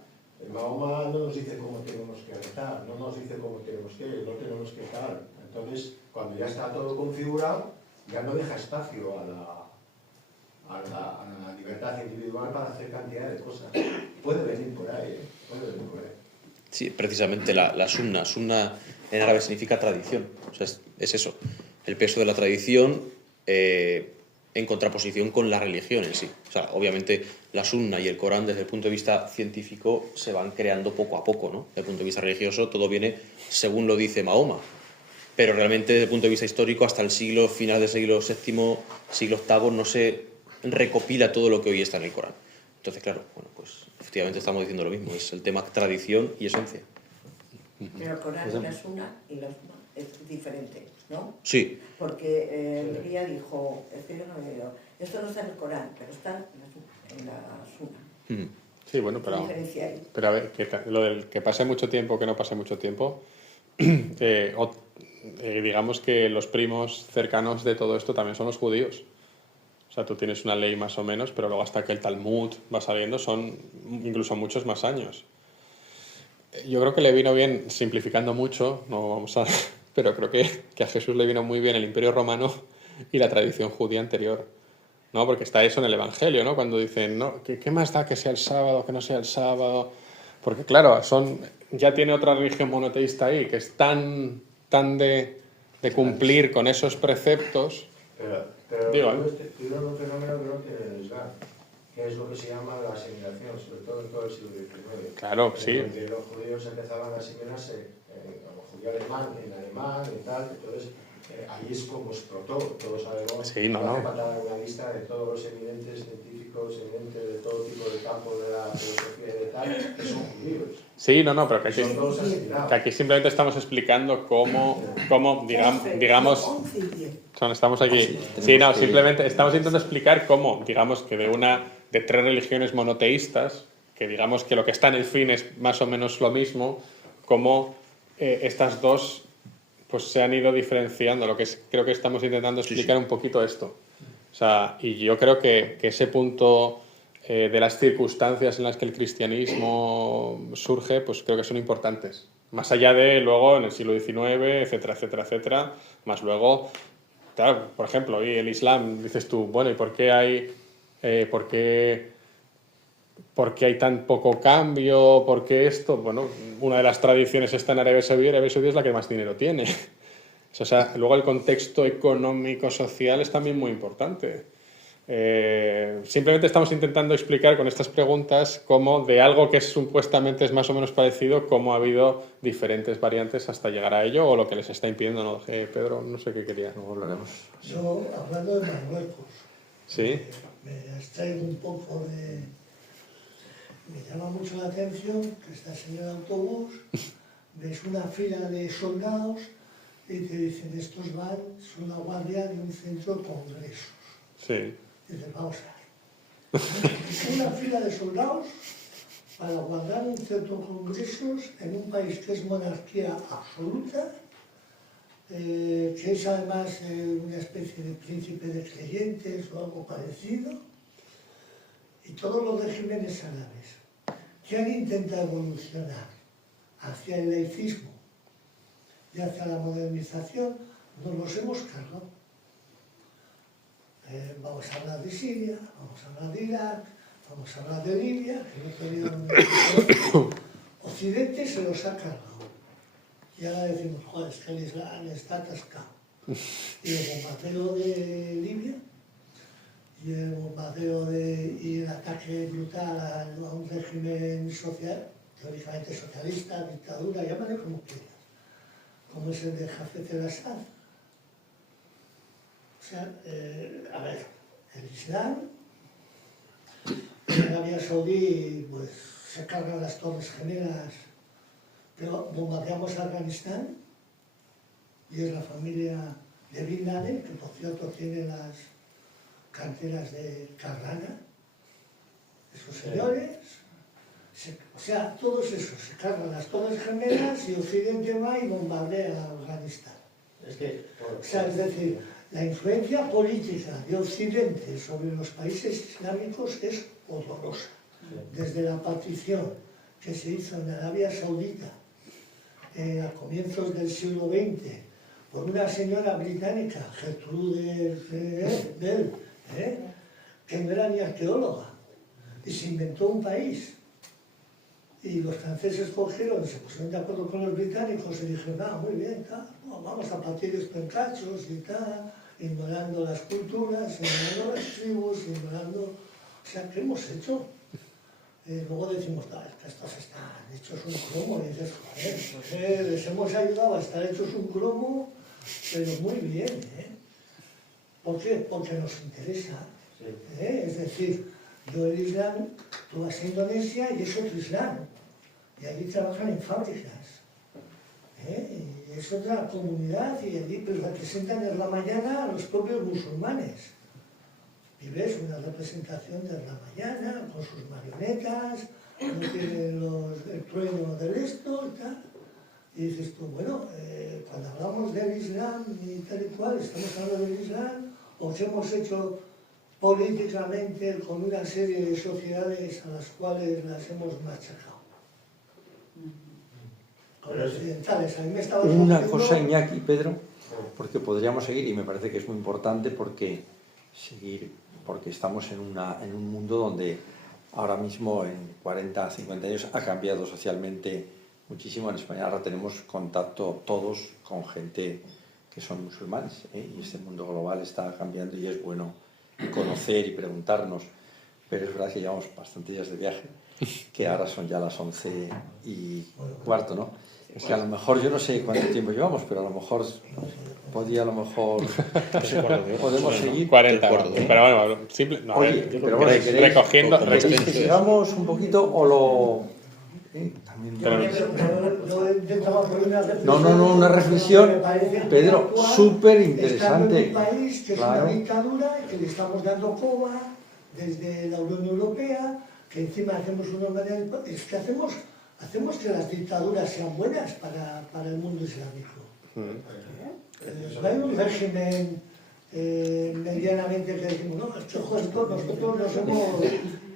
Mahoma no nos dice cómo tenemos que rezar, no nos dice cómo tenemos que ir, no tenemos que tal. Entonces, cuando ya está todo configurado, ya no deja espacio a la libertad individual para hacer cantidad de cosas. Puede venir por ahí, puede venir por ahí. Sí, precisamente la sunna. Sunna en árabe significa tradición. O sea, es eso. El peso de la tradición en contraposición con la religión en sí. O sea, obviamente la sunna y el Corán desde el punto de vista científico se van creando poco a poco, ¿no? Desde el punto de vista religioso todo viene según lo dice Mahoma. Pero realmente desde el punto de vista histórico hasta el final del siglo VII, siglo VIII no se recopila todo lo que hoy está en el Corán. Entonces, claro, bueno, pues efectivamente estamos diciendo lo mismo. Es el tema tradición y esencia. Pero el Corán y la Sunna es diferente, ¿no? Sí. Porque el guía dijo, esto no está en el Corán, pero está en la Sunna. Sí, bueno, ¿Qué diferencia hay? pero a ver, lo del que pase mucho tiempo, que no pase mucho tiempo, digamos que los primos cercanos de todo esto también son los judíos. O sea, tú tienes una ley más o menos, pero luego hasta que el Talmud va saliendo son incluso muchos más años. Yo creo que le vino bien, simplificando mucho, no vamos a... pero creo que a Jesús le vino muy bien el Imperio Romano y la tradición judía anterior, ¿no? Porque está eso en el Evangelio, ¿no? Cuando dicen, ¿no? ¿Qué más da que sea el sábado, que no sea el sábado? Porque claro, ya tiene otra religión monoteísta ahí, que es tan de cumplir con esos preceptos. Pero Digo, tuvieron un fenómeno, creo que en el Islam, que es lo que se llama la asimilación, sobre todo en todo el siglo XIX. Claro, sí. Porque los judíos empezaban a asimilarse, como judío alemán, en alemán y tal, entonces ahí es como explotó, todos sabemos, Sí, no. hace falta dar una lista de todos los eminentes científicos, eminentes de todo tipo de campo de la filosofía y de tal, que son judíos. Sí, no, pero que Son todos asimilados. aquí simplemente estamos explicando cómo digamos, estamos aquí. Sí, no, simplemente estamos intentando explicar cómo, digamos, que de tres religiones monoteístas, que digamos que lo que está en el fin es más o menos lo mismo, cómo estas dos pues se han ido diferenciando. Creo que estamos intentando explicar un poquito esto. O sea, y yo creo que ese punto de las circunstancias en las que el cristianismo surge, pues creo que son importantes. Más allá de luego en el siglo XIX, etcétera, etcétera, etcétera. Más luego, claro, por ejemplo, y el Islam, dices tú, bueno, ¿y por qué hay hay tan poco cambio? ¿Por qué esto? Bueno, una de las tradiciones está en Arabia Saudí, y Arabia Saudí es la que más dinero tiene. O sea, luego el contexto económico, social es también muy importante. Simplemente estamos intentando explicar con estas preguntas cómo de algo que supuestamente es más o menos parecido, cómo ha habido diferentes variantes hasta llegar a ello, o lo que les está impidiendo, ¿no? Pedro, no sé qué quería. Luego hablaremos. Yo, hablando de Marruecos, ¿Sí? me abstraigo un poco de... Me llama mucho la atención que estás en el autobús, ves una fila de soldados y te dicen, estos van, son la guardia de un centro de congresos. Sí. Dices, vamos a ver. Una fila de soldados para guardar un centro de congresos en un país que es monarquía absoluta, que es además una especie de príncipe de creyentes o algo parecido, y todos los regímenes árabes que han intentado evolucionar hacia el laicismo y hacia la modernización, nos los hemos cargado. Vamos a hablar de Siria, vamos a hablar de Irak, vamos a hablar de Libia, que no tenían... Occidente se los ha cargado. Y ahora decimos, joder, es que el Islam está atascado. Y el bombardeo de Libia, y el bombardeo y el ataque brutal a un régimen social, teóricamente socialista, dictadura, llámale como quieras, como es el de Hafez el-Assad. O sea, a ver, el Islam, en Arabia Saudí, pues se cargan las Torres Gemelas, pero bombardeamos Afganistán, y es la familia de Bin Laden, que por cierto tiene las canteras de Carrana, esos señores, o sea, todos esos se cargan las Torres Gemelas y Occidente va y bombardea Afganistán. O sea, es decir, la influencia política de Occidente sobre los países islámicos es horrorosa. Desde la partición que se hizo en Arabia Saudita a comienzos del siglo XX por una señora británica, Gertrude Bell, que no era ni arqueóloga, y se inventó un país. Y los franceses cogieron, se pusieron de acuerdo con los británicos y dijeron, muy bien, tal, vamos a partir esto en cachos y tal, ignorando las culturas, ignorando las tribus, ignorando... O sea, ¿qué hemos hecho? Luego decimos, es que estos están hechos un cromo, y dices, joder, les hemos ayudado a estar hechos un cromo, pero muy bien, ¿Por qué? Porque nos interesa. Es decir, yo el Islam, tú vas a Indonesia y es otro Islam, y allí trabajan en fábricas, y es otra comunidad, y allí pues, representan en la mañana a los propios musulmanes. Y ves una representación de la mañana con sus marionetas, no tienen el trueno del esto y tal. Y dices tú, bueno, cuando hablamos del Islam y tal y cual, ¿estamos hablando del Islam o os hemos hecho políticamente con una serie de sociedades a las cuales las hemos machacado? Con los occidentales, a mí me estaba Una surgiendo- cosa, Iñaki, Pedro, porque podríamos seguir y me parece que es muy importante porque estamos en un mundo donde ahora mismo en 40, 50 años ha cambiado socialmente muchísimo. En España ahora tenemos contacto todos con gente que son musulmanes, y este mundo global está cambiando y es bueno conocer y preguntarnos, pero es verdad que llevamos bastantes días de viaje, que ahora son ya las 11:15, ¿no? Es que a lo mejor, yo no sé cuánto tiempo llevamos, pero a lo mejor podemos seguir. 40, Recuerdo, ¿eh? pero bueno, simple, no, Oye, pero bueno, ¿queréis? Recogiendo, ¿queréis que sigamos un poquito o lo...? También... Yo intentaba poner una reflexión. No, una reflexión, Me parece que Pedro, actual, súper estando interesante. en un país que es Claro. una dictadura, que le estamos dando coba desde la Unión Europea, que encima hacemos una manera... Es que hacemos que las dictaduras sean buenas para el mundo islámico. No hay un régimen medianamente que decimos, no, nosotros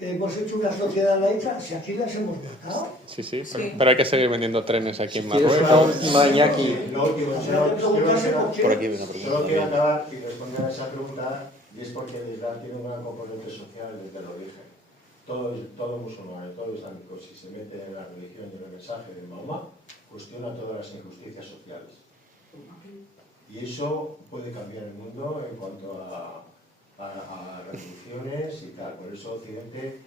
hemos hecho una sociedad laica, si aquí las hemos votado. Sí, sí, Sí. pero hay que seguir vendiendo trenes aquí en ¿Quieres una Marruecos. última, Iñaki? Lo último, Por aquí hay una pregunta. solo quiero acabar y responder a esa pregunta, y es porque el Islam tiene un gran componente social desde el origen. Todo musulmán, todo islámico, si se mete en la religión y en el mensaje de Mahoma, cuestiona todas las injusticias sociales. Y eso puede cambiar el mundo en cuanto a revoluciones y tal. Por eso Occidente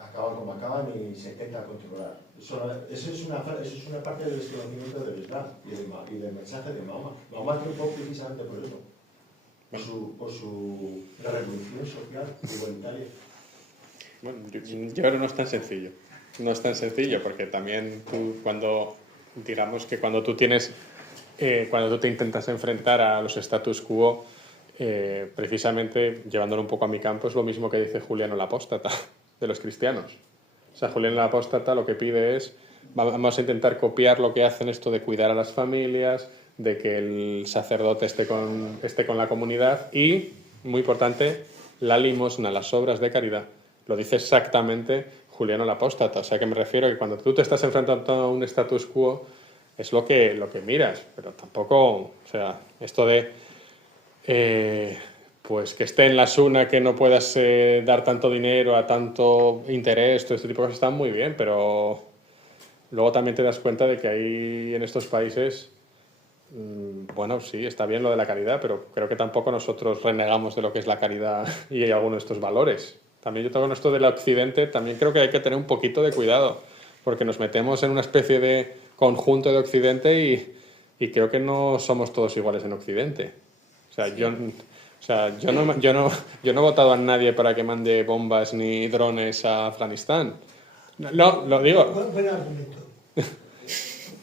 acaba como acaban y se intenta controlar. Eso es una parte del desconocimiento del Islam y del mensaje de Mahoma. Mahoma triunfó precisamente por eso, por su revolución social igualitaria. Bueno, yo creo que no es tan sencillo. No es tan sencillo porque también tú cuando tú tienes, cuando tú te intentas enfrentar a los status quo, precisamente llevándolo un poco a mi campo, es lo mismo que dice Juliano el Apóstata de los cristianos. O sea, Juliano el Apóstata lo que pide es, vamos a intentar copiar lo que hacen esto de cuidar a las familias, de que el sacerdote esté con la comunidad y, muy importante, la limosna, las obras de caridad. Lo dice exactamente Juliano el Apóstata. O sea, que me refiero a que cuando tú te estás enfrentando a un status quo es lo que miras, pero tampoco, o sea, esto de pues que esté en la SUNA, que no puedas dar tanto dinero a tanto interés, todo este tipo de cosas están muy bien, pero luego también te das cuenta de que hay en estos países, bueno, sí, está bien lo de la caridad, pero creo que tampoco nosotros renegamos de lo que es la caridad y hay algunos de estos valores. También yo con esto del occidente, también creo que hay que tener un poquito de cuidado, porque nos metemos en una especie de conjunto de occidente y creo que no somos todos iguales en occidente. O sea, yo no he votado a nadie para que mande bombas ni drones a Afganistán. No, lo digo. Buen argumento.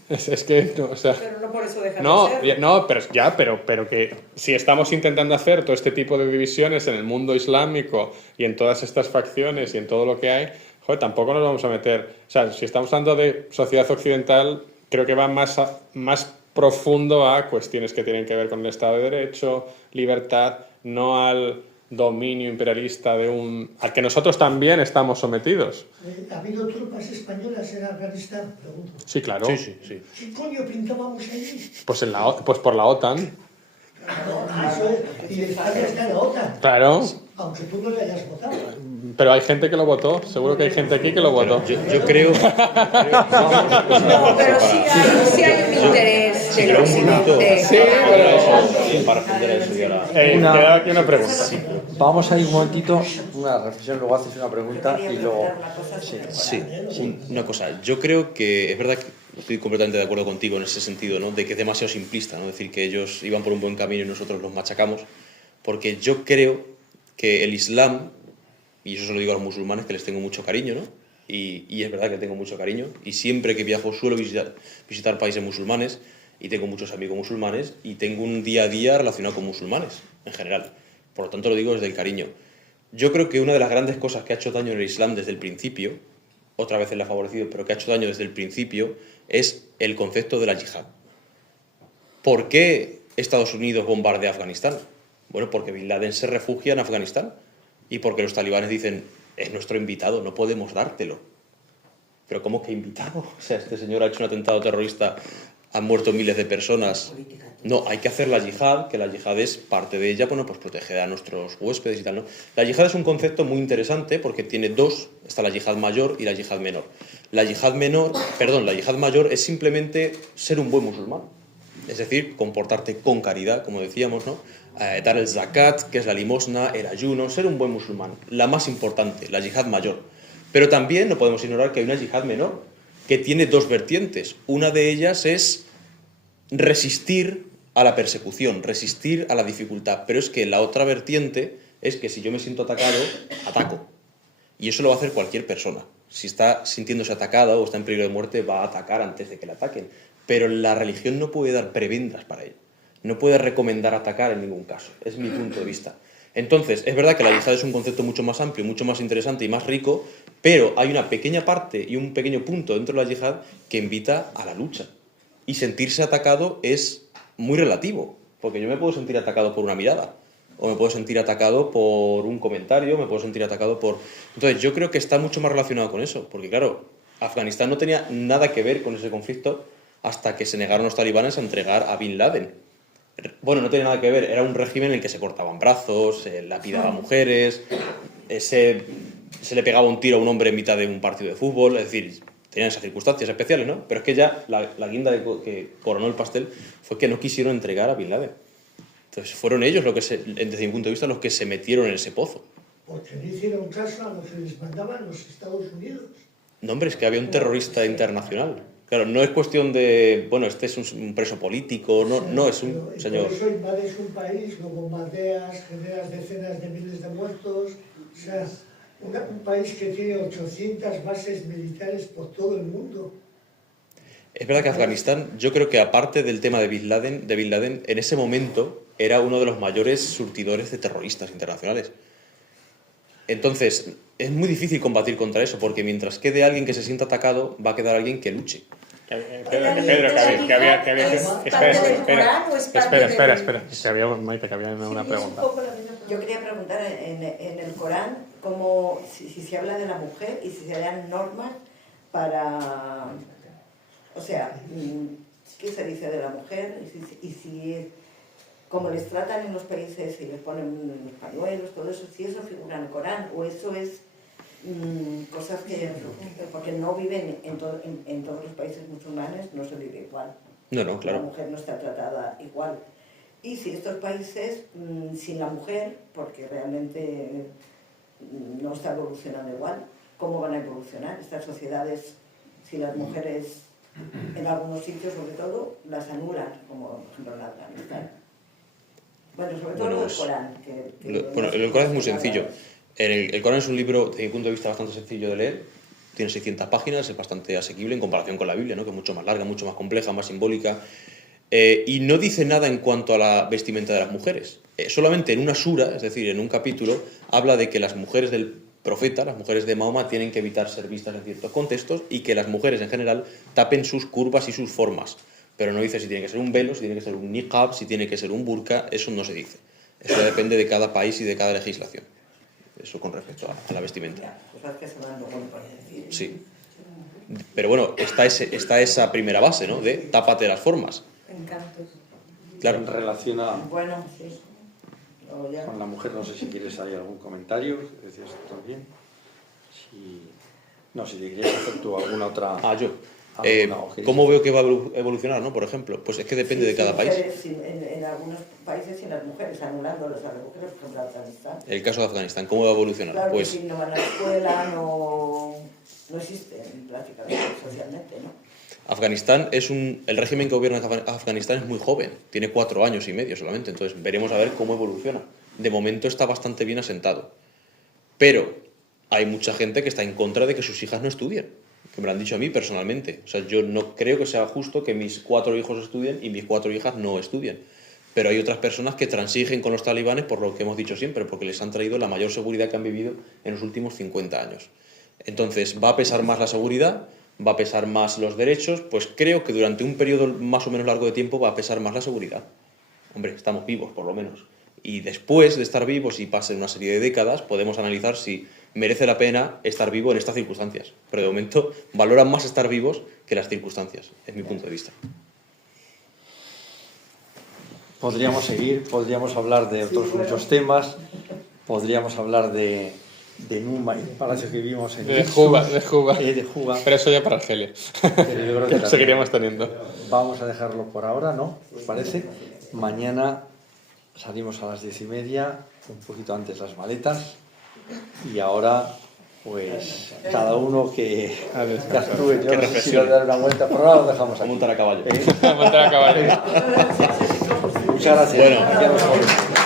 Es que, no, o sea... Pero no por eso dejar No, de ser. no, pero que si estamos intentando hacer todo este tipo de divisiones en el mundo islámico y en todas estas facciones y en todo lo que hay, joder, tampoco nos vamos a meter... O sea, si estamos hablando de sociedad occidental, creo que va más profundo a cuestiones que tienen que ver con el Estado de Derecho, libertad, no al dominio imperialista al que nosotros también estamos sometidos. ¿Ha habido tropas españolas en Afganistán? Pregunto. Sí, claro. Sí. ¿Qué coño pintábamos allí? Pues por la OTAN. No, eso es. Y España está en la OTAN, Claro. aunque tú no le hayas votado. Pero hay gente que lo votó. Seguro que hay gente aquí que lo votó. Yo creo... No, pero sí hay un interés del occidente. Sí, Para responder a eso y ahora... queda aquí una pregunta. Vamos a ir un momentito, una reflexión, luego haces una pregunta y luego... Sí, una cosa. Yo creo que es verdad que estoy completamente de acuerdo contigo en ese sentido, ¿no? De que es demasiado simplista, ¿no? Decir que ellos iban por un buen camino y nosotros los machacamos, porque yo creo que el Islam, y eso se lo digo a los musulmanes que les tengo mucho cariño, ¿no? Y es verdad que tengo mucho cariño, y siempre que viajo suelo visitar países musulmanes, y tengo muchos amigos musulmanes, y tengo un día a día relacionado con musulmanes, en general. Por lo tanto lo digo desde el cariño. Yo creo que una de las grandes cosas que ha hecho daño en el Islam desde el principio, otra vez le ha favorecido, pero que ha hecho daño desde el principio, es el concepto de la yihad. ¿Por qué Estados Unidos bombardea Afganistán? Bueno, porque Bin Laden se refugia en Afganistán y porque los talibanes dicen, es nuestro invitado, no podemos dártelo. Pero ¿cómo que invitado? O sea, este señor ha hecho un atentado terrorista, han muerto miles de personas. No, hay que hacer la yihad, que la yihad es parte de ella, bueno, pues proteger a nuestros huéspedes y tal, ¿no? La yihad es un concepto muy interesante porque tiene dos, está la yihad mayor y la yihad menor. La yihad mayor es simplemente ser un buen musulmán. Es decir, comportarte con caridad, como decíamos, ¿no? Dar el zakat, que es la limosna, el ayuno, ser un buen musulmán. La más importante, la yihad mayor. Pero también no podemos ignorar que hay una yihad menor, que tiene dos vertientes. Una de ellas es resistir a la persecución, resistir a la dificultad. Pero es que la otra vertiente es que si yo me siento atacado, ataco. Y eso lo va a hacer cualquier persona. Si está sintiéndose atacada o está en peligro de muerte, va a atacar antes de que la ataquen. Pero la religión no puede dar prebendas para ello. No puede recomendar atacar en ningún caso. Es mi punto de vista. Entonces, es verdad que la yihad es un concepto mucho más amplio, mucho más interesante y más rico, pero hay una pequeña parte y un pequeño punto dentro de la yihad que invita a la lucha. Y sentirse atacado es muy relativo, porque yo me puedo sentir atacado por una mirada, o me puedo sentir atacado por un comentario, me puedo sentir atacado por... Entonces, yo creo que está mucho más relacionado con eso, porque claro, Afganistán no tenía nada que ver con ese conflicto hasta que se negaron los talibanes a entregar a Bin Laden. Bueno, no tenía nada que ver, era un régimen en el que se cortaban brazos, se lapidaba a mujeres, se le pegaba un tiro a un hombre en mitad de un partido de fútbol, es decir, tenían esas circunstancias especiales, ¿no? Pero es que ya la guinda que coronó el pastel fue que no quisieron entregar a Bin Laden. Entonces fueron ellos, desde mi punto de vista, los que se metieron en ese pozo. Porque no hicieron caso a lo que les mandaban los Estados Unidos. No, hombre, es que había un terrorista internacional. Claro, no es cuestión de, bueno, este es un preso político, no es un señor... Por eso invades un país, lo bombardeas, generas decenas de miles de muertos, o sea, un país que tiene 800 bases militares por todo el mundo. Es verdad que Afganistán, yo creo que aparte del tema de Bin Laden, en ese momento era uno de los mayores surtidores de terroristas internacionales. Entonces, es muy difícil combatir contra eso, porque mientras quede alguien que se sienta atacado, va a quedar alguien que luche. Espera, que había una pregunta. Yo quería preguntar en el Corán cómo, si se habla de la mujer y si se dan normas para, o sea, qué se dice de la mujer y si como les tratan en los países y les ponen los pañuelos, todo eso, si eso figura en el Corán o eso es cosas que, porque no viven en todos los países musulmanes, no se vive igual. No, claro. La mujer no está tratada igual. Y si estos países, sin la mujer, porque realmente no está evolucionando igual, ¿cómo van a evolucionar estas sociedades si las mujeres, en algunos sitios sobre todo, las anulan, como por ejemplo en Afganistán? Bueno, sobre todo el Corán. El Corán es muy sencillo. El Corán es un libro, desde mi punto de vista, bastante sencillo de leer. Tiene 600 páginas, es bastante asequible en comparación con la Biblia, ¿no? Que es mucho más larga, mucho más compleja, más simbólica. Y no dice nada en cuanto a la vestimenta de las mujeres. Solamente en una sura, es decir, en un capítulo, habla de que las mujeres del profeta, las mujeres de Mahoma, tienen que evitar ser vistas en ciertos contextos y que las mujeres en general tapen sus curvas y sus formas. Pero no dice si tiene que ser un velo, si tiene que ser un niqab, si tiene que ser un burka, eso no se dice. Eso depende de cada país y de cada legislación. Eso con respecto a la vestimenta. Sí. Pero bueno, está esa primera base, ¿no? De tápate las formas. Encantos. Claro. En relación a... Bueno, sí. Con la mujer, no sé si quieres hay algún comentario, decías tú bien. Si le quieres hacer tú alguna otra... Yo. ¿Cómo veo que va a evolucionar, no? Por ejemplo, pues es que depende de cada país. En algunos países sin las mujeres, anulándolas a las mujeres, por ejemplo, Afganistán. El caso de Afganistán, ¿cómo va a evolucionar? Claro, pues si no van a la escuela, no existen prácticamente socialmente, ¿no? Afganistán el régimen que gobierna Afganistán es muy joven, tiene 4 años y medio solamente, entonces veremos a ver cómo evoluciona. De momento está bastante bien asentado, pero hay mucha gente que está en contra de que sus hijas no estudien, que me lo han dicho a mí personalmente. O sea, yo no creo que sea justo que mis 4 hijos estudien y mis 4 hijas no estudien. Pero hay otras personas que transigen con los talibanes por lo que hemos dicho siempre, porque les han traído la mayor seguridad que han vivido en los últimos 50 años. Entonces, va a pesar más la seguridad, va a pesar más los derechos, pues creo que durante un periodo más o menos largo de tiempo va a pesar más la seguridad. Hombre, estamos vivos por lo menos. Y después de estar vivos y pasen una serie de décadas, podemos analizar si merece la pena estar vivo en estas circunstancias. Pero de momento valoran más estar vivos que las circunstancias, es mi punto de vista. Podríamos seguir, podríamos hablar de otros muchos temas, podríamos hablar de Numa y el palacio que vimos en De Ixus, Juba, de Juba. de Juba. Pero eso ya para Argelia. Pero yo creo que Que lo seguiríamos teniendo. Vamos a dejarlo por ahora, ¿no? ¿Os parece? Mañana salimos a las 10:30, un poquito antes las maletas. Y ahora, pues, cada uno que actúe. Yo no sé si lo de dar una vuelta por ahora lo dejamos A aquí. montar a caballo. Montar a caballo. Muchas gracias. Bueno. Aquí a los jóvenes.